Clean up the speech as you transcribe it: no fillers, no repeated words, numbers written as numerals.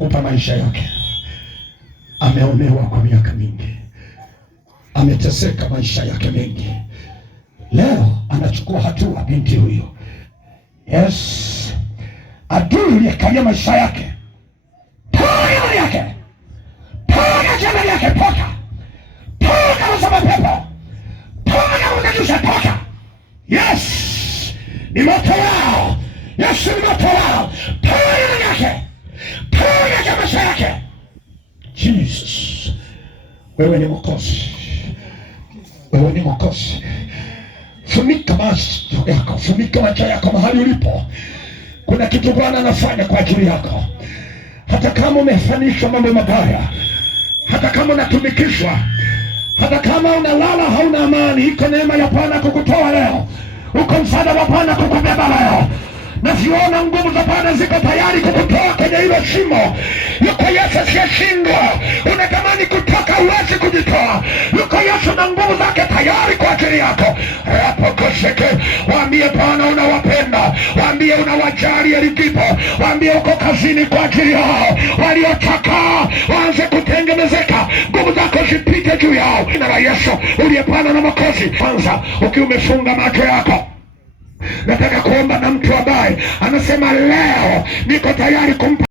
kupa maisha yake. Ameonewa kwa miaka mingi, ameteseka maisha yake mengi. Leo anachukua hatua binti huyo. Yes, adui uliyekalia maisha yake, poa yake, poa jana yake, poka za mapepo, poa unajusha, poka. Yes, ni moto wao. Yes, ni moto wao. Poa yake, poa ya maisha yake. Jesus, wewe ni Mwokozi, wewe ni Mwokozi. Funika macho yako, funika macho yako mahali ulipo. Kuna kitu Bwana anafanya kwa ajili yako. Hata kama umefanishwa mambo mabaya, hata kama unatumikishwa, hata kama unalala hauna amani, iko neema ya Bwana kukutoa leo. Uko msaada wa Bwana kukubeba leo. Naziona nguvu za Bwana ziko tayari kukutoa kwenye hilo shimo. Yuko Yesu asiyeshindwa. Unatamani kutoka, huwezi kujitoa. Yuko Yesu na nguvu zake tayari kwa ajili yako. Rapokosheke. Waambie Bwana unawapenda. Waambie unawajali Elikipo. Waambie uko kazini kwa ajili yao. Waliochakaa waanze kutengenezeka. Nguvu zako zipite juu yao. Jina la Yesu uliye Bwana na Mwokozi. Kwanza ukiwa umefunga macho yako, nataka kuomba na mtu ambaye anasema leo niko tayari kumpa